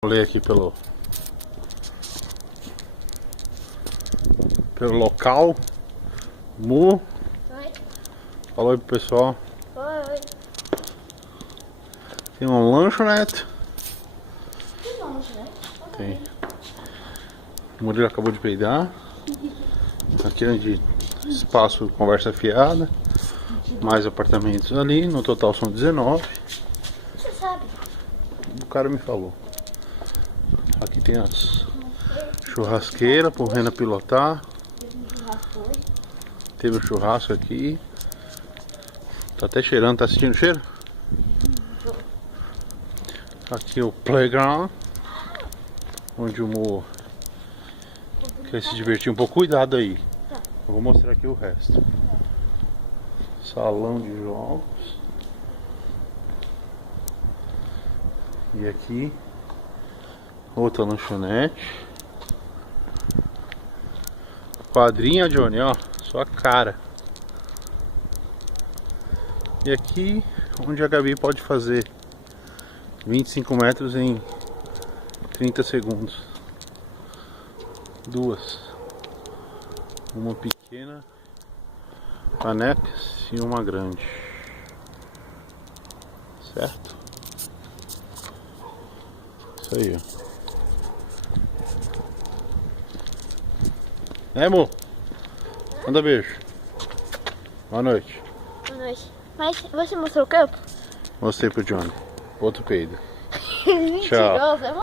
Vou ler aqui pelo local. Mu. Oi. Fala oi pro pessoal. Oi. Tem um lanchonete. Que longe, né? Tem. O Murilo acabou de peidar. Aqui é de espaço conversa fiada. Mais apartamentos ali. No total são 19. Você sabe. O cara me falou. Aqui tem as churrasqueiras pro Renan pilotar. Teve um churrasco aqui. Tá até cheirando, tá sentindo o cheiro? Aqui o playground, onde o Mo quer se divertir um pouco. Cuidado aí. Eu vou mostrar aqui o resto. Salão de jogos. E aqui outra lanchonete. Quadrinha, Johnny, ó, sua cara. E aqui onde a Gabi pode fazer 25 metros em 30 segundos. Duas. Uma pequena anex e uma grande. Certo? Isso aí, ó. Amor, manda beijo. Boa noite. Boa noite. Mas você mostrou o campo? Mostrei pro Johnny. Outro peido. Mentiroso.